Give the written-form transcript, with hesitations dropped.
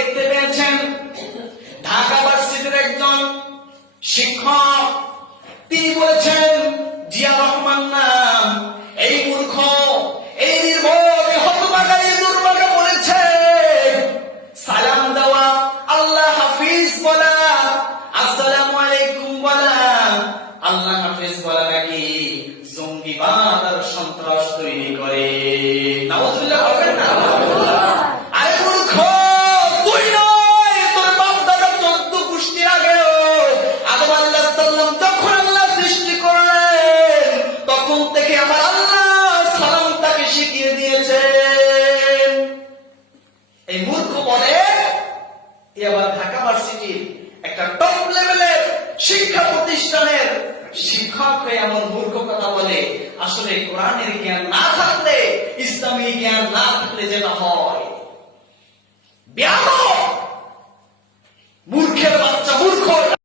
দেখতে পেয়েছেন ঢাকা ভার্সিটির একজন শিক্ষক, তিনি বলেছেন জিয়া রহমান নাম, এই মূর্খ, এই নির্বোধ, এই হতভাগা, এই দুর্ভাগা বলেছে সালাম দেওয়া, আল্লাহ হাফিজ বলা, আসসালামু আলাইকুম বলা, আল্লাহ হাফিজ বলা নাকি জঙ্গিবাদ আর সন্ত্রাস তৈরি করে। নাউজুবিল্লাহ বলবেন না? আরে মূর্খ, তুই নয়, তোর বাপ দাদা 14 পুষ্টির আগেও আদম আলাইহিস সালাম যখন আল্লাহ সৃষ্টি করলেন তখন থেকে আমার আল্লাহ সালাম তাকে শিখিয়ে দিয়েছেন। এই মূর্খ বলে এবার ঢাকা ভার্সিটির একটা টপ লেভেলের শিক্ষা প্রতিষ্ঠানের শিক্ষক হয়ে এমন মূর্খ কথা বলে। আসলে কোরআনের জ্ঞান না থাকলে, ইসলামী জ্ঞান না থাকলে যেটা হয়,